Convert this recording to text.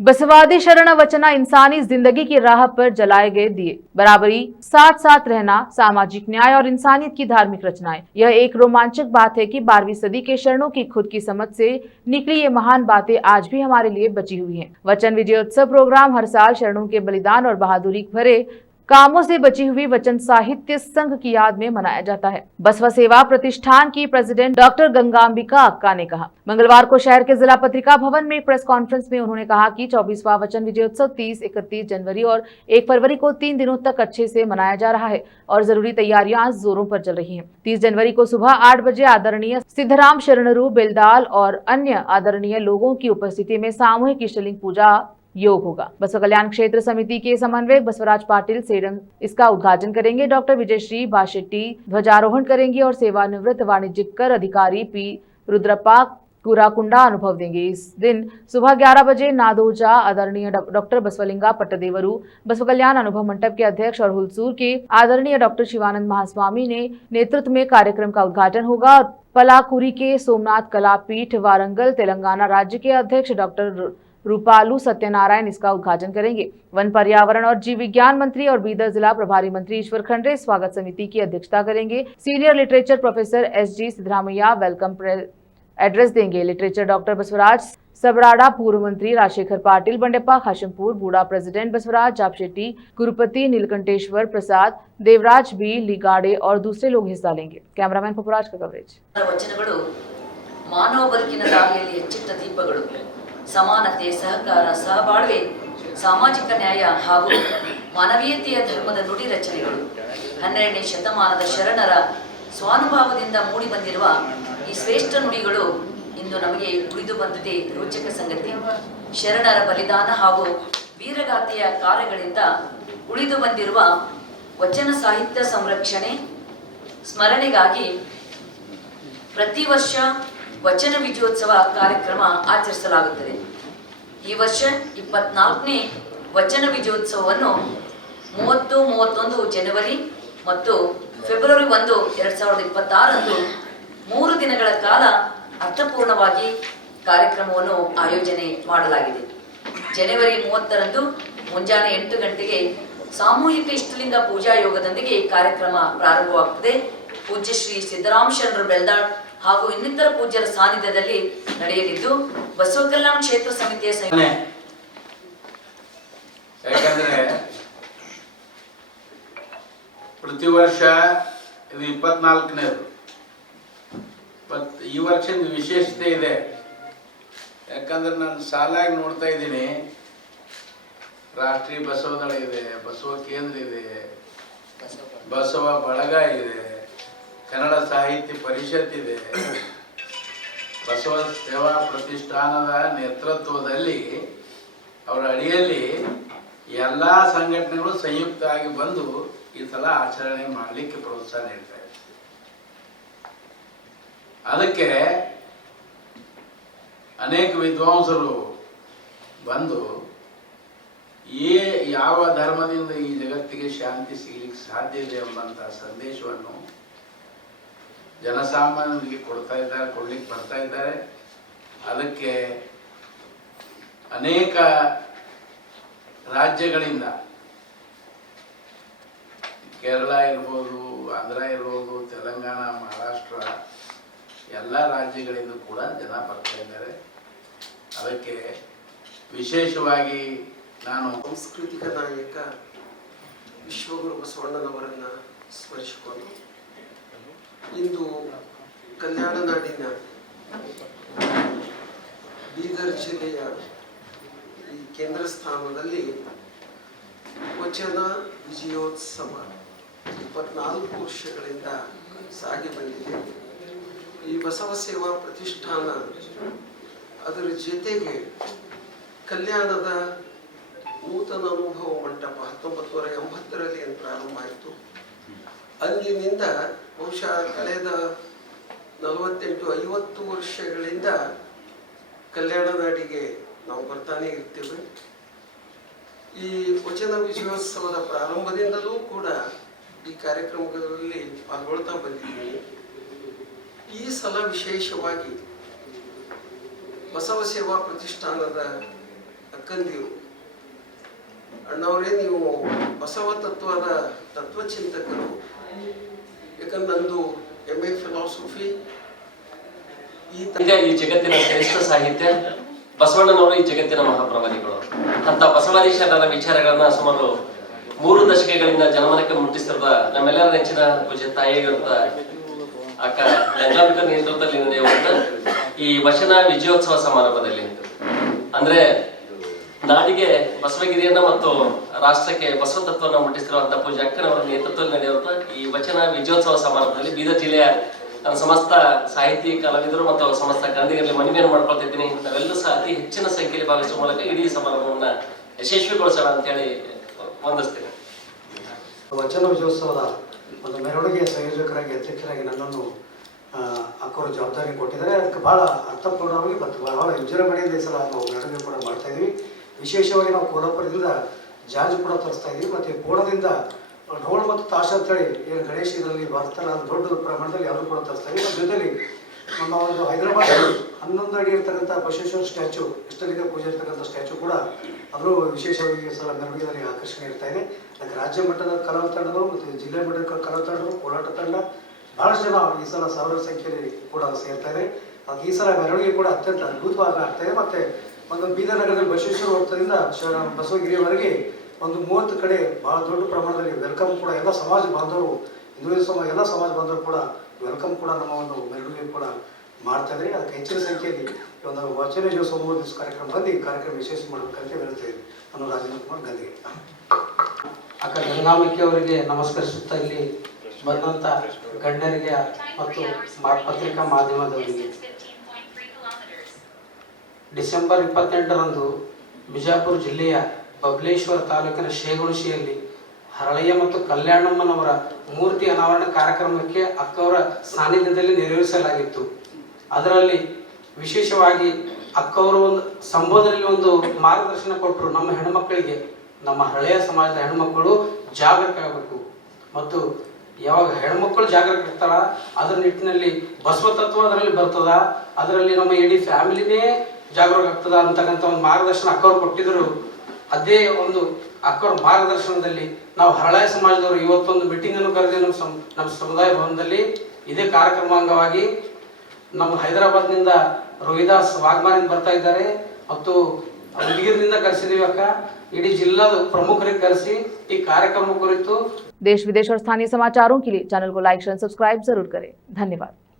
बसवादी शरण वचना इंसानी जिंदगी की राह पर जलाए गए दिए, बराबरी, साथ साथ रहना, सामाजिक न्याय और इंसानियत की धार्मिक रचनाएं। यह एक रोमांचक बात है कि 12वीं सदी के शरणों की खुद की समझ से निकली ये महान बातें आज भी हमारे लिए बची हुई हैं। वचन विजयोत्सव प्रोग्राम हर साल शरणों के बलिदान और बहादुरी भरे कामों से बची हुई वचन साहित्य संघ की याद में मनाया जाता है। बसवा सेवा प्रतिष्ठान की प्रेसिडेंट डॉक्टर गंगांबिका अक्का ने कहा। मंगलवार को शहर के जिला पत्रिका भवन में प्रेस कॉन्फ्रेंस में उन्होंने कहा कि 24वां वचन विजयोत्सव 30, 31 जनवरी और 1 फरवरी को 3 दिनों तक अच्छे से मनाया जा रहा है और जरूरी तैयारियां जोरों पर चल रही हैं। 30 जनवरी को सुबह 8 बजे आदरणीय सिद्धराम शरणरू बेलदाल और अन्य आदरणीय लोगों की उपस्थिति में सामूहिक इष्टलिंग पूजा योग होगा। बसवा कल्याण क्षेत्र समिति के समन्वयक बसवराज पाटिल सेडम इसका उद्घाटन करेंगे। डॉक्टर विजयश्री बाशेट्टी ध्वजारोहण करेंगे और सेवानिवृत्त वाणिज्यिक कर अधिकारी पी रुद्रप्पा कुराकुंडा अनुभव देंगे। इस दिन सुबह 11 बजे नादोजा आदरणीय डॉक्टर बसवलिंगा पट्टदेवरू बसवा कल्याण अनुभव मंडप के अध्यक्ष और हुलसूर के आदरणीय डॉक्टर शिवानंद महास्वामी ने नेतृत्व में कार्यक्रम का उद्घाटन होगा। पलाकुरी के सोमनाथ कलापीठ वारंगल तेलंगाना राज्य के अध्यक्ष डॉक्टर रूपालू सत्यनारायण इसका उद्घाटन करेंगे। वन पर्यावरण और जीव विज्ञान मंत्री और बीदर जिला प्रभारी मंत्री ईश्वर खंडे स्वागत समिति की अध्यक्षता करेंगे। Senior literature professor SG. Siddaramaiah welcome address देंगे। लिटरेचर डॉक्टर बसवराज सबराड़ा, पूर्व मंत्री राजशेखर पाटिल बंडेप्पा खाशमपुर, बूढ़ा प्रेसिडेंट बसवराज जापशेट्टी, गुरुपति नीलकंठेश्वर प्रसाद, देवराज बी लिगाड़े और दूसरे लोग हिस्सा लेंगे। कैमरामैन पपुराज का कवरेज। मानव बದುಕಿನ ದಾರಿಯಲ್ಲಿ ಹೆಚ್ಚಿಟ್ಟ ದೀಪಗಳು ಸಮಾನತೆ, ಸಹಕಾರ, ಸಹಬಾಳ್ವೆ, ಸಾಮಾಜಿಕ ನ್ಯಾಯ ಹಾಗೂ ಮಾನವೀಯತೆಯ ಧರ್ಮದ ನುಡಿ ರಚನೆಗಳು 12ನೇ ಶತಮಾನದ ಶರಣರ ಸ್ವಾನುಭಾವದಿಂದ ಮೂಡಿ ಬಂದಿರುವ ಈ ಶ್ರೇಷ್ಠ ನುಡಿಗಳು ಇಂದು ನಮಗೆ ಉಳಿದು ಬಂದಿದೆ. ರೋಚಕ ಸಂಗತಿ, ಶರಣರ ಬಲಿದಾನ ಹಾಗೂ ವೀರಗಾಥೆಯ ಕಾರ್ಯಗಳಿಂದ ಉಳಿದು ಬಂದಿರುವ ವಚನ ಸಾಹಿತ್ಯ ಸಂರಕ್ಷಣೆ ಸ್ಮರಣೆಗಾಗಿ ಪ್ರತಿ ವರ್ಷ ವಚನ ವಿಜಯೋತ್ಸವ ಕಾರ್ಯಕ್ರಮ ಆಚರಿಸಲಾಗುತ್ತದೆ. ಈ ವರ್ಷ 24ನೇ ವಚನ ವಿಜಯೋತ್ಸವವನ್ನು 30, 31 ಜನವರಿ ಮತ್ತು ಫೆಬ್ರವರಿ 1, 2026 3 ದಿನಗಳ ಕಾಲ ಅರ್ಥಪೂರ್ಣವಾಗಿ ಕಾರ್ಯಕ್ರಮವನ್ನು ಆಯೋಜನೆ ಮಾಡಲಾಗಿದೆ. ಜನವರಿ 30ರಂದು ಮುಂಜಾನೆ 8 ಗಂಟೆಗೆ ಸಾಮೂಹಿಕ ಇಷ್ಟಲಿಂಗ ಪೂಜಾ ಯೋಗದೊಂದಿಗೆ ಕಾರ್ಯಕ್ರಮ ಪ್ರಾರಂಭವಾಗುತ್ತದೆ. ಪೂಜ್ಯ ಶ್ರೀ ಸಿದ್ದರಾಮ ಶರಣರು ಬೆಲ್ದಾಳ್ ಹಾಗೂ ಇನ್ನಿತರ ಪೂಜ್ಯರ ಸಾನ್ನಿಧ್ಯದಲ್ಲಿ ನಡೆಯಲಿದ್ದು ಬಸವ ಕಲ್ಯಾಣ ಕ್ಷೇತ್ರ ಸಮಿತಿಯ ಯಾಕಂದ್ರೆ ಪ್ರತಿ ವರ್ಷ ಇದು 24ನೇದು. ಈ ವರ್ಷದ ವಿಶೇಷತೆ ಇದೆ. ಯಾಕಂದ್ರೆ ನಾನು ಸಾಲಾಗಿ ನೋಡ್ತಾ ಇದ್ದೀನಿ, ರಾಷ್ಟ್ರೀಯ ಬಸವ ದಳ ಇದೆ, ಬಸವ ಕೇಂದ್ರ ಇದೆ, ಬಸವ ಬಳಗ ಇದೆ, ಕನ್ನಡ ಸಾಹಿತ್ಯ ಪರಿಷತ್ ಇದೆ, ಬಸವ ಸೇವಾ ಪ್ರತಿಷ್ಠಾನದ ನೇತೃತ್ವದಲ್ಲಿ ಅವರ ಅಡಿಯಲ್ಲಿ ಎಲ್ಲ ಸಂಘಟನೆಗಳು ಸಂಯುಕ್ತ ಆಗಿ ಬಂದು ಈ ಸಲ ಆಚರಣೆ ಮಾಡಲಿಕ್ಕೆ ಪ್ರೋತ್ಸಾಹ ನೀಡ್ತಾ ಇದೆ. ಅದಕ್ಕೆ ಅನೇಕ ವಿದ್ವಾಂಸರು ಬಂದು ಯಾವ ಧರ್ಮದಿಂದ ಈ ಜಗತ್ತಿಗೆ ಶಾಂತಿ ಸಿಗಲಿಕ್ಕೆ ಸಾಧ್ಯ ಇದೆ ಎಂಬಂತಹ ಸಂದೇಶವನ್ನು ಜನಸಾಮಾನ್ಯರಿಗೆ ಕೊಡ್ಲಿಕ್ಕೆ ಬರ್ತಾ ಇದ್ದಾರೆ. ಅದಕ್ಕೆ ಅನೇಕ ರಾಜ್ಯಗಳಿಂದ, ಕೇರಳ ಇರ್ಬೋದು, ಆಂಧ್ರ ಇರ್ಬೋದು, ತೆಲಂಗಾಣ, ಮಹಾರಾಷ್ಟ್ರ ಎಲ್ಲ ರಾಜ್ಯಗಳಿಂದ ಕೂಡ ಜನ ಬರ್ತಾ ಇದ್ದಾರೆ. ಅದಕ್ಕೆ ವಿಶೇಷವಾಗಿ ನಾನು ಸಾಂಸ್ಕೃತಿಕ ನಾಯಕ ವಿಶ್ವಗುರು ಬಸವಣ್ಣನವರನ್ನು ಸ್ಮರಿಸಿಕೊಂಡು ಇಂದು ಕಲ್ಯಾಣ ನಾಡಿನ ಬೀದರ್ ಜಿಲ್ಲೆಯ ಈ ಕೇಂದ್ರ ಸ್ಥಾನದಲ್ಲಿ ವಚನ ವಿಜಯೋತ್ಸವ 24 ವರ್ಷಗಳಿಂದ ಸಾಗಿ ಬಂದಿದೆ. ಈ ಬಸವ ಸೇವಾ ಪ್ರತಿಷ್ಠಾನ ಅದರ ಜೊತೆಗೆ ಕಲ್ಯಾಣದ ನೂತನ ಅನುಭವ ಮಂಟಪ 1980ರಲ್ಲಿ ಪ್ರಾರಂಭ ಆಯಿತು. ಅಂದಿನಿಂದ ಬಹುಶಃ ಕಳೆದ 48-50 ವರ್ಷಗಳಿಂದ ಕಲ್ಯಾಣ ನಾಡಿಗೆ ನಾವು ಬರ್ತಾನೆ ಇರ್ತೇವೆ. ಈ ವಚನ ವಿಜಯೋತ್ಸವದ ಪ್ರಾರಂಭದಿಂದಲೂ ಕೂಡ ಈ ಕಾರ್ಯಕ್ರಮಗಳಲ್ಲಿ ಪಾಲ್ಗೊಳ್ತಾ ಬಂದಿದ್ದೀನಿ. ಈ ಸಲ ವಿಶೇಷವಾಗಿ ಬಸವ ಸೇವಾ ಪ್ರತಿಷ್ಠಾನದ ಅಕ್ಕಂದಿರು. ಅಣ್ಣವರೇ, ನೀವು ಬಸವ ತತ್ವದ ತತ್ವಚಿಂತಕರು. ಯಾಕಂದ್ರೆ ನಂದು MA ಫಿಲಾಸಫಿ. ಈ ಜಗತ್ತಿನ ಶ್ರೇಷ್ಠ ಸಾಹಿತ್ಯ ಬಸವಣ್ಣನವರು ಈ ಜಗತ್ತಿನ ಮಹಾಪ್ರವಾದಿಗಳು ಅಂತ ಬಸವಾದೀಶರ ವಿಚಾರಗಳನ್ನ ಸುಮಾರು 3 ದಶಕಗಳಿಂದ ಜನಮನಕ್ಕೆ ಮುಟ್ಟಿಸಿರುವ ನಮ್ಮೆಲ್ಲರ ನೆಚ್ಚಿನ ಪೂಜ್ಯ ತಾಯಿಗಿರುತ್ತ ಅಕ್ಕ ಗಂಗಾಂಬಿಕಾ ನೇತೃತ್ವದಲ್ಲಿ ನಡೆಯುವಂತ ಈ ವಚನ ವಿಜಯೋತ್ಸವ ಸಮಾರಂಭದಲ್ಲಿ ಅಂದ್ರೆ ನಾಡಿಗೆ ಬಸವಗಿರಿಯನ್ನ ಮತ್ತು ರಾಷ್ಟ್ರಕ್ಕೆ ಬಸವ ತತ್ವವನ್ನು ಮುಟ್ಟಿಸಿರುವಂತಹ ಪೂಜ್ಯ ಅಕ್ಕನವರ ನೇತೃತ್ವದಲ್ಲಿ ನಡೆಯುವಂತ ಈ ವಚನ ವಿಜಯೋತ್ಸವ ಸಮಾರಂಭದಲ್ಲಿ ಬೀದರ್ ಜಿಲ್ಲೆಯ ಸಮಸ್ತ ಸಾಹಿತಿ ಕಲಾವಿದರು ಮತ್ತು ಸಮಸ್ತ ಕನ್ನಡಿಗರಲ್ಲಿ ಮನವಿಯನ್ನು ಮಾಡ್ಕೊಳ್ತಿದ್ದೀನಿ. ನಾವೆಲ್ಲರೂ ಸಹ ಅತಿ ಹೆಚ್ಚಿನ ಸಂಖ್ಯೆಯಲ್ಲಿ ಭಾಗವಹಿಸುವ ಮೂಲಕ ಇಡೀ ಸಮಾರಂಭವನ್ನ ಯಶಸ್ವಿಗೊಳಿಸೋಣ ಅಂತ ಹೇಳಿ ವಂದಿಸ್ತೇನೆ. ವಚನ ವಿಜಯೋತ್ಸವದ ಒಂದು ಮೆರವಣಿಗೆಯ ಸಂಯೋಜಕರಾಗಿ ಅಧ್ಯಕ್ಷರಾಗಿ ನನ್ನನ್ನು ಅಕ್ಕವರು ಜವಾಬ್ದಾರಿ ಕೊಟ್ಟಿದ್ದಾರೆ. ಅದಕ್ಕೆ ಬಹಳ ಅರ್ಥಪೂರ್ಣವಾಗಿ ಮತ್ತು ಬಹಳ ವಿಜೃಂಭಣೆಯಿಂದ ಈ ಸಲ ನಾವು ಮೆರವಣಿಗೆ ಕೂಡ ಮಾಡ್ತಾ ಇದ್ದೀವಿ. ವಿಶೇಷವಾಗಿ ನಾವು ಕೋಲ್ಹಾಪುರದಿಂದ ಜಾಜ್ ಕೂಡ ತರಿಸ್ತಾ ಇದ್ದೀವಿ ಮತ್ತು ಪೂರ್ಣದಿಂದ ಢೋಲ್ ಮತ್ತು ತಾಶ ಅಂತೇಳಿ ಏನು ಗಣೇಶ ಇದರಲ್ಲಿ ಬರ್ತಾರೆ ಅದು ದೊಡ್ಡ ಪ್ರಮಾಣದಲ್ಲಿ ಎಲ್ಲರೂ ಕೂಡ ತರಿಸ್ತಾ ಇದ್ದೀವಿ. ಜೊತೆಲಿ ನಮ್ಮ ಒಂದು ಹೈದರಾಬಾದಲ್ಲಿ 11 ಅಡಿ ಇರ್ತಕ್ಕಂಥ ಬಸವೇಶ್ವರ ಸ್ಟ್ಯಾಚು, ಇಷ್ಟಲಿಂಗ ಪೂಜೆ ಇರ್ತಕ್ಕಂಥ ಸ್ಟ್ಯಾಚು ಕೂಡ ಅದು ವಿಶೇಷವಾಗಿ ಈ ಸಲ ಮೆರವಣಿಗೆಯಲ್ಲಿ ಆಕರ್ಷಣೆ ಇರ್ತಾ ಇದೆ. ಅದಕ್ಕೆ ರಾಜ್ಯ ಮಟ್ಟದ ಕಲಾ ತಂಡಗಳು ಮತ್ತು ಜಿಲ್ಲೆ ಮಟ್ಟದ ಕಲಾ ತಂಡಗಳು, ಕೋಲಾಟ ತಂಡ ಬಹಳಷ್ಟು ಜನ ಈ ಸಲ ಸಾವಿರ ಸಂಖ್ಯೆಯಲ್ಲಿ ಕೂಡ ಸೇರ್ತಾ ಇದೆ. ಹಾಗೆ ಈ ಸಲ ಮೆರವಣಿಗೆ ಕೂಡ ಅತ್ಯಂತ ಅದ್ಭುತವಾಗಿ ಆಗ್ತಾ ಇದೆ. ಮತ್ತು ಒಂದು ಬೀದರ್ ನಗರದಲ್ಲಿ ಬಸವೇಶ್ವರ ವೃತ್ತದಿಂದ ಬಸವಗಿರಿಯವರೆಗೆ ಒಂದು 30 ಕಡೆ ಬಹಳ ದೊಡ್ಡ ಪ್ರಮಾಣದಲ್ಲಿ ವೆಲ್ಕಮ್ ಕೂಡ ಎಲ್ಲ ಸಮಾಜ ಬಾಂಧವರು, ಎಲ್ಲ ಸಮಾಜ ಬಾಂಧವರು ಕೂಡ ವೆಲ್ಕಮ್ ಕೂಡ ನಮ್ಮ ಒಂದು ಮೆರವಣಿಗೆ ಕೂಡ ಮಾಡ್ತಾ ಇದ್ದಾರೆ. ಅದಕ್ಕೆ ಹೆಚ್ಚಿನ ಸಂಖ್ಯೆಯಲ್ಲಿ ಒಂದು ವಚನ ದಿವಸ 3 ದಿವಸ ಕಾರ್ಯಕ್ರಮ ಬಂದು ಈ ಕಾರ್ಯಕ್ರಮ ಯಶಸ್ವಿ ಮಾಡಬೇಕಂತ ಹೇಳ್ತೇವೆ. ನಾನು ರಾಜೇಂದ್ರ ಕುಮಾರ್ ಗಂದಿಗೆ. ಅಕ್ಕ ಗಂಗಾಂಬಿಕೆ ಅವರಿಗೆ ನಮಸ್ಕರಿಸುತ್ತಾ ಇಲ್ಲಿ ಬಂದಂಥ ಗಣ್ಯರಿಗೆ ಮತ್ತು ಪತ್ರಿಕಾ ಮಾಧ್ಯಮದವರಿಗೆ ಡಿಸೆಂಬರ್ 28ರಂದು ಬಿಜಾಪುರ ಜಿಲ್ಲೆಯ ಬಬಲೇಶ್ವರ ತಾಲೂಕಿನ ಶೇಗುಣಶಿಯಲ್ಲಿ ಹರಳಯ್ಯ ಮತ್ತು ಕಲ್ಯಾಣಮ್ಮನವರ ಮೂರ್ತಿ ಅನಾವರಣ ಕಾರ್ಯಕ್ರಮಕ್ಕೆ ಅಕ್ಕವರ ಸಾನ್ನಿಧ್ಯದಲ್ಲಿ ನೆರವೇರಿಸಲಾಗಿತ್ತು. ಅದರಲ್ಲಿ ವಿಶೇಷವಾಗಿ ಅಕ್ಕವರು ಒಂದು ಸಂಬೋಧನೆಯಲ್ಲಿ ಒಂದು ಮಾರ್ಗದರ್ಶನ ಕೊಟ್ಟರು. ನಮ್ಮ ಹೆಣ್ಮಕ್ಕಳಿಗೆ, ನಮ್ಮ ಹಳೆಯ ಸಮಾಜದ ಹೆಣ್ಮಕ್ಕಳು ಜಾಗೃತ ಆಗಬೇಕು ಮತ್ತು ಯಾವಾಗ ಹೆಣ್ಮಕ್ಕಳು ಜಾಗೃತ ಇರ್ತಾರ ಅದರ ನಿಟ್ಟಿನಲ್ಲಿ ಬಸವ ತತ್ವ ಅದರಲ್ಲಿ ಬರ್ತದ, ಅದರಲ್ಲಿ ನಮ್ಮ ಇಡೀ ಫ್ಯಾಮಿಲಿನೇ ಜಾಗೃತ ಆಗ್ತದ ಅಂತಕ್ಕಂಥ ಒಂದು ಮಾರ್ಗದರ್ಶನ ಅಕ್ಕವ್ರು ಕೊಟ್ಟಿದ್ರು. ಅದೇ ಒಂದು ಅಕ್ಕವ್ರ ಮಾರ್ಗದರ್ಶನದಲ್ಲಿ ನಾವು ಹರಳಾಯ ಸಮಾಜದವರು ಇವತ್ತೊಂದು ಮೀಟಿಂಗನ್ನು ಕರೆದು ನಮ್ಮ ಸಮುದಾಯ ಭವನದಲ್ಲಿ ಇದೇ ಕಾರ್ಯಕ್ರಮ ಅಂಗವಾಗಿ ನಮ್ಮ ಹೈದರಾಬಾದ್ನಿಂದ ರೋಹಿದಾಸ್ ವಾಗ್ಮಾರಿಂದ ಬರ್ತಾ ಇದ್ದಾರೆ ಮತ್ತು ಉದಗಿರಿನಿಂದ ಕರೆಸಿದೀವಿ ಅಕ್ಕ. इडी जिला प्रमुखರಿಗೆ ಕರೆಸಿ ಈ ಕಾರ್ಯಕ್ರಮ ಕುರಿತು देश विदेश और स्थानीय समाचारों के लिए चैनल को लाइक शेयर सब्सक्राइब जरूर करें। धन्यवाद।